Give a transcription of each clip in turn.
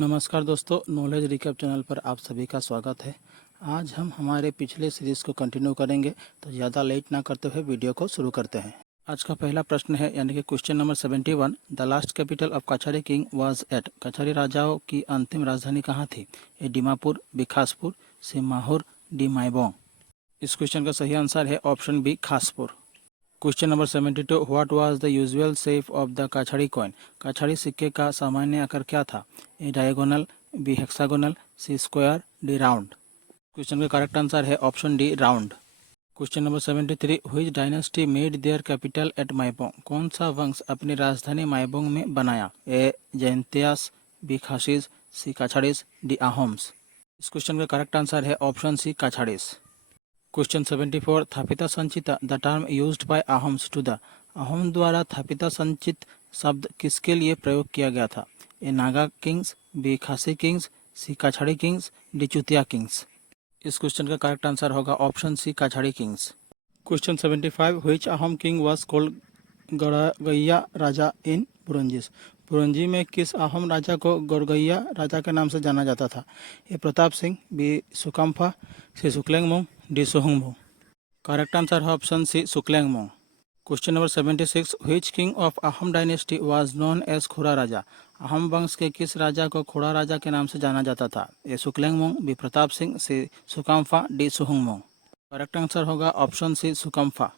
नमस्कार दोस्तों, knowledge recap channel पर आप सभी का स्वागत है। आज हम हमारे पिछले सीरीज़ को कंटिन्यू करेंगे, तो ज़्यादा लेट ना करते हुए वीडियो को शुरू करते हैं। आज का पहला प्रश्न है, यानी कि question number 71। The last capital of Kachari king was at. Kachari राजाओं की अंतिम राजधानी कहाँ थी? A Dimapur, B Khaspur, C Mahur, D Maibong. इस क्वेश्चन का सही आंसर है option B Khaspur. Question number 72। What was the usual shape of the Kachari coin. Kachari सिक्के का सामान्य आकार क्या था? A diagonal, B hexagonal, C square, D round. Question का करेक्ट आंसर है option D round. Question number 73। Which dynasty made their capital at Maibong. कौन सा वंश अपनी राजधानी माईबोंग में बनाया? A Jaintias, B Khasis, C Kacharis, D Ahoms. इस क्वेश्चन का करेक्ट आंसर है option C Kacharis. Question 74। Thapita Sanchita the term used by Ahoms to the. Ahom द्वारा थापिता संचित शब्द किसके लिए प्रयोग किया गया था? A Naga kings, B Khasi kings, C Kachari kings, D Chutia kings. इस क्वेश्चन का करेक्ट आंसर होगा option C Kachari kings. Question 75। Which Ahom king was called Gaurgaiya Raja in Buranjis. Buranji में किस अहोम राजा को गौरगैया राजा के नाम से जाना जाता था? A Pratap Singh, B Sukapha, C Suklenmung, D Suhungmung. Correct answer है option C Suklenmung. Question number 76। Which king of Ahom dynasty was known as Khora Raja. Ahom वंश के किस राजा को खोड़ा राजा के नाम से जाना जाता था? A Suklenmung, B Pratap Singh, C Sukapha, D Suhungmung. Correct answer होगा option C Sukapha.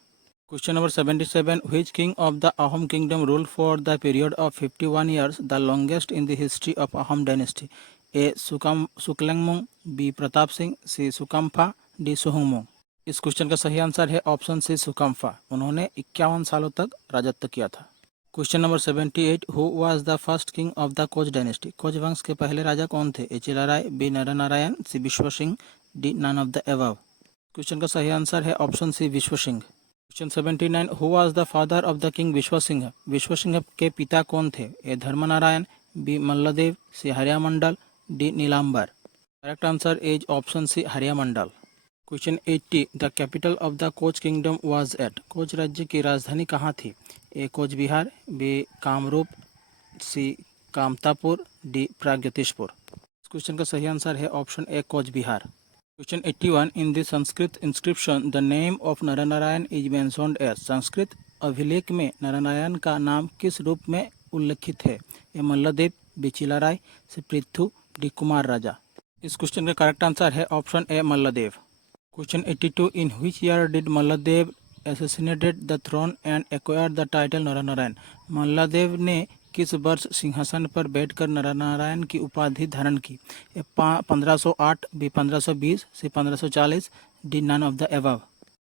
Question number 77। Which king of the Ahom kingdom rule for the period of 51 years, the longest in the history of Ahom dynasty? A Suklenmung, B Pratap Singh, C Sukapha, D Suhungmung. इस question का सही answer है option C सुकाम्फा। उन्होंने 51 सालों तक राजत्व किया था। Question number 78। Who was the first king of the coach dynasty. Coach वंश के पहले राजा कौन थे? ए Chilarai, B Naranarayan, C Vishwa Singh, D none of the above. Question का सही आंसर है option C Vishwa Singh. Question 79। Who was the father of the king Vishwa Singh. Vishwa Singh के पिता कौन थे? A Dharmanarayan, B Malladev, C Hariyamandal, D Nilambar. Correct answer is option C Hariyamandal. Question 80। The capital of the Koch kingdom was at. Koch राज्य की राजधानी कहाँ थी? A coach Bihar, B Kamrup, C Kamatapur, D Pragjyotishpur. इस क्वेश्चन का सही आंसर है option A coach Behar. Question 81। In the Sanskrit inscription the name of Naranarayan is mentioned as. Sanskrit अभिलेख में नरनारायण का नाम किस रूप में उल्लिखित है? A Malladev, B Chilarai, C Prithu, D Kumar Raja. इस क्वेश्चन का करेक्ट आंसर है option A Malladev. Question 82। In which year did Malladev assassinated the throne and acquired the title Naranarayan. Malladev ने किस वर्ष सिंहासन पर बैठकर नरनारायण की उपाधि धारण की? 1508, B 1520, C 1540, D none of the above.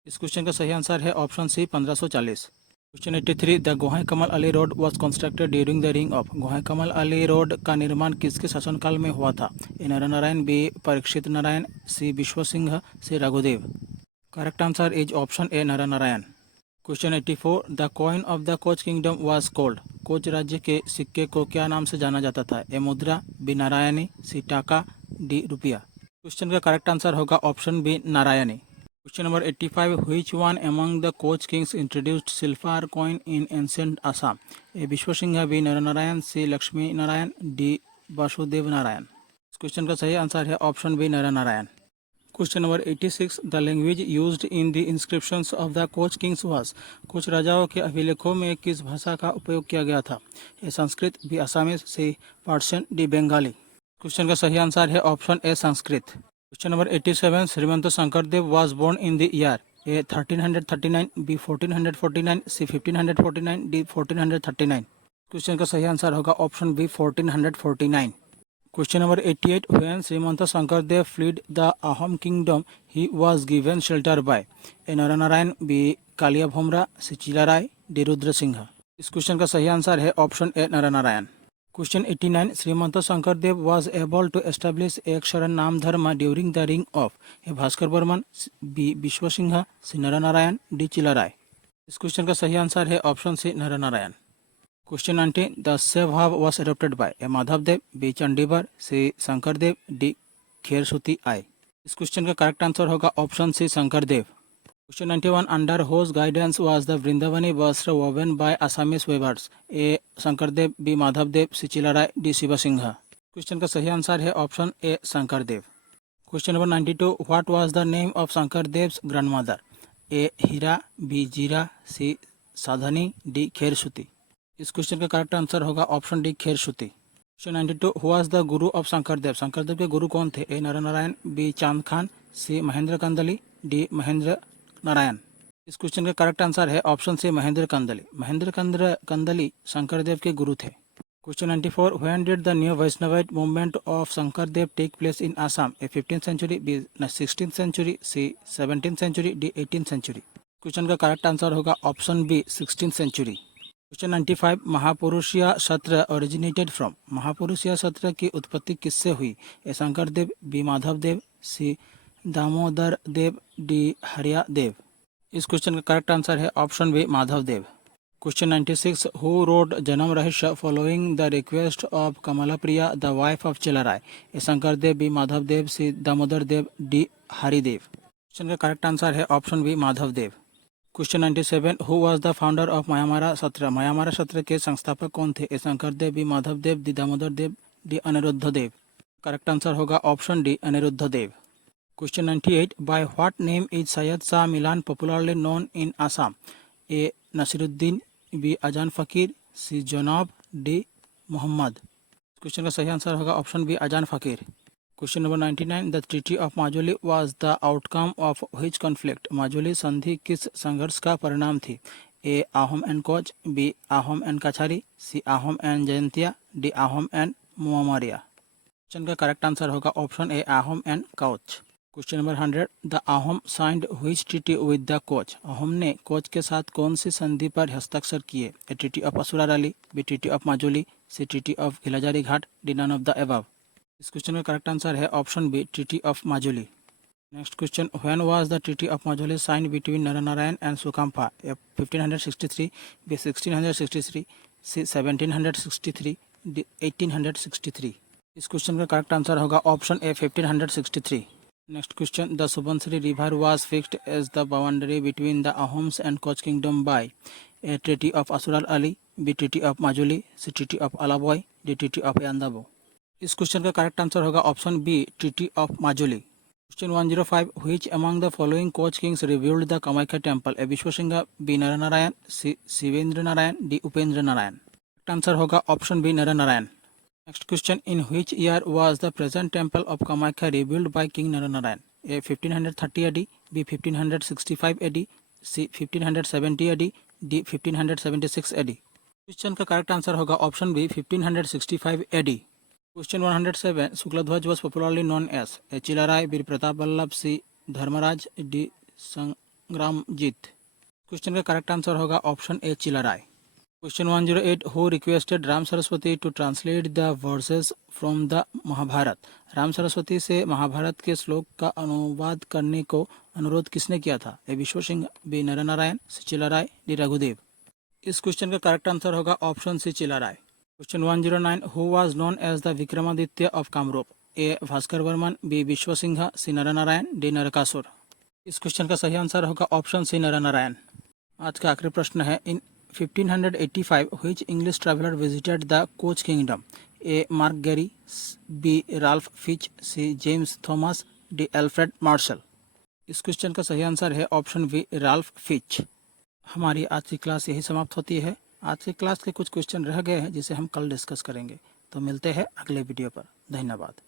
इस क्वेश्चन का सही आंसर है option C 1540। Question 83। The Gohain Kamal Ali road was constructed during the रिंग ऑफ। गोहाई कमल अली रोड का निर्माण किसके शासनकाल में हुआ था? A Naranarayan, B Parikshit Narayan, C Vishwa Singh, C Raghudev. Correct answer is option A Naranarayan. Question 84। The coin of the Koch kingdom was called. Coach राज्य के सिक्के को क्या नाम से जाना जाता था? ए मुद्रा, बी नारायणी, सी टाका, डी रुपया। क्वेश्चन का करेक्ट आंसर होगा option B Narayani. Question number 85। Which one among the Koch kings introduced silver coin in ancient Assam. A Vishwa Singh, B Naranarayan, C Lakshmi Narayan, D Vasudev Narayan. इस क्वेश्चन का सही आंसर है option B Naranarayan. Question number 86। The language used in the inscriptions of the Koch kings was. Koch राजाओं के अभिलेखों में किस भाषा का उपयोग किया गया था? A Sanskrit, B Assamese, C Persian, D Bengali. Question का सही आंसर है option A Sanskrit. Question number 87। Srimanta Sankardev was born in the year. A 1339, B 1449, C 1549, D 1439। Question का सही आंसर होगा option B 1449। Question number 88। When Srimanta Sankardev fled the Ahom kingdom he was given shelter by. A Naranarayan, B Kalia Bhomora, C Chilarai, D Rudra Singh. इस question का सही answer है option A Naranarayan. Question 89। Srimanta Sankardev was able to establish Ek Sharan Naam Dharma during the रिंग of. A Bhaskar Barman, B Vishwa Singh, C Naranarayan, D Chilarai. इस question का सही answer है option C Naranarayan. Question 90। The Sevabhav was adopted by. A Madhavdev, B Chandibar, C Sankardev, D Khersuti Aai. इस क्वेश्चन का करेक्ट आंसर होगा option C Shankardev. Question 91। Under whose guidance was the Vrindavani Vastra woven by Assamese weavers. A Shankardev, B Madhavdev, C Chilarai, D Shiv Singh. Question का सही answer है option A Shankardev. Question number 92, what was the name of Shankardev's grandmother? A Hira, B Jira, C Sadhani, D Khersuti. इस question का correct answer होगा option D Khersuti. Question 92, who was the guru of Shankardev? Shankardev के गुरु कौन थे? ए नर नारायण, बी चांद खान, सी महेंद्र कंदली, डी महेंद्र नारायण। इस क्वेश्चन का करेक्ट आंसर है ऑप्शन सी महेंद्र कंदली। महेंद्र कंदली शंकरदेव के गुरु थे। Question 94, when did the new Vaishnavite movement of Shankardev take place in Assam? A 15th century, B 16th century, C 17th century, D 18th century। Question का correct answer होगा option B 16th century। Question 95, Mahapurushiya Satra originated from? Mahapurushiya Satra की उत्पत्ति किससे हुई? A Shankardev, B Madhav Dev, C Damodar Dev, D Hariya Dev. इस question का correct answer है option B Madhav Dev. Question 96, who wrote Janam Rahasya following the request of Kamala Priya, the wife of Chilarai? A Shankar Dev, B Madhav Dev, C Damodar Dev, D Hari Dev। Question का correct answer है option B Madhav Dev. Question 97, who was the founder of Mayamara Satra? Mayamara Satra के संस्थापक कौन थे? A Shankar Dev, B Madhav Dev, D Damodar Dev, D Aniruddha Dev. Correct answer होगा option D Aniruddha Dev. Question 98, by what name is Syed Shah Milan popularly known in Assam? A Nasiruddin, B Ajan Fakir, सी जनाब, D Mohammad. Question का सही answer होगा option B Ajan Fakir. Question number 99, the treaty of Majuli was the outcome of which conflict? Majuli संधि किस संघर्ष का परिणाम थी? A Ahom and Koch, B Ahom and Kachari, C Ahom and Jaintia, D Ahom and Moamoria. Question का करेक्ट आंसर होगा option A Ahom and Koch. Question number 100, the Ahom signed which treaty with the Koch? Ahom ने कोच के साथ कौन सी संधि पर हस्ताक्षर किए? A treaty of Asurar Ali, B treaty of Majuli, C treaty of Ghilajari Ghat, D none of the above. इस क्वेश्चन का करेक्ट आंसर है option B treaty of Majuli. Next question, when was the treaty of Majuli signed between Naranarayan and Sukampha? A 1563, B 1663, C 1763, D 1863। इस question का correct answer होगा option A 1563। Next question, the Subansiri river was fixed as the boundary between the Ahoms and Koch kingdom by a treaty of Asurar Ali, B treaty of Majuli, C treaty of Alaboy, D treaty of Yandabo। इस question का correct answer होगा option B treaty of Majuli. Question 105, which among the following Koch kings rebuilt the Kamakhya temple? A Vishwasingha, B Naranarayan, C Shivendra Narayan, D Upendra Narayan. Correct answer होगा option B Naranarayan. Next question, in which year was the present temple of Kamakhya rebuilt by King Naranarayan? A 1530 AD, B 1565 AD, C 1570 AD, D 1576 AD। Question का correct answer होगा option B 1565 AD। Question 107, Shukladhwaj was popularly known as? A Chilarai, B Pratap Vallabh, C Dharmaraj, D Sangramjit. Question का correct answer होगा option A Chilarai. Question 108, who requested Ram Saraswati to translate the verses from the Mahabharata? Ram Saraswati से महाभारत के श्लोक का अनुवाद करने को अनुरोध किसने किया था? A Vishwasingha, B Naranarayan, C Chilarai, D Raghudev. इस क्वेश्चन का करेक्ट आंसर होगा option C Chilarai. Question 109, who was known as the Vikramaditya of Kamrup? A Bhaskar Varman, B Vishwasingha, C Naranarayan, D Narakasur. इस क्वेश्चन का सही आंसर होगा ऑप्शन सी नरनारायण। आज का आखिरी प्रश्न है, इन 1585 which English traveler visited the Koch kingdom? A Mark Gary, B Ralph Fitch, C James Thomas, D Alfred Marshall। इस क्वेश्चन का सही आंसर है ऑप्शन बी राल्फ फिच। हमारी आज की क्लास यही समाप्त होती है। आज की क्लास के कुछ क्वेश्चन रह गए हैं जिसे हम कल डिस्कस करेंगे। तो मिलते हैं अगले वीडियो पर। धन्यवाद।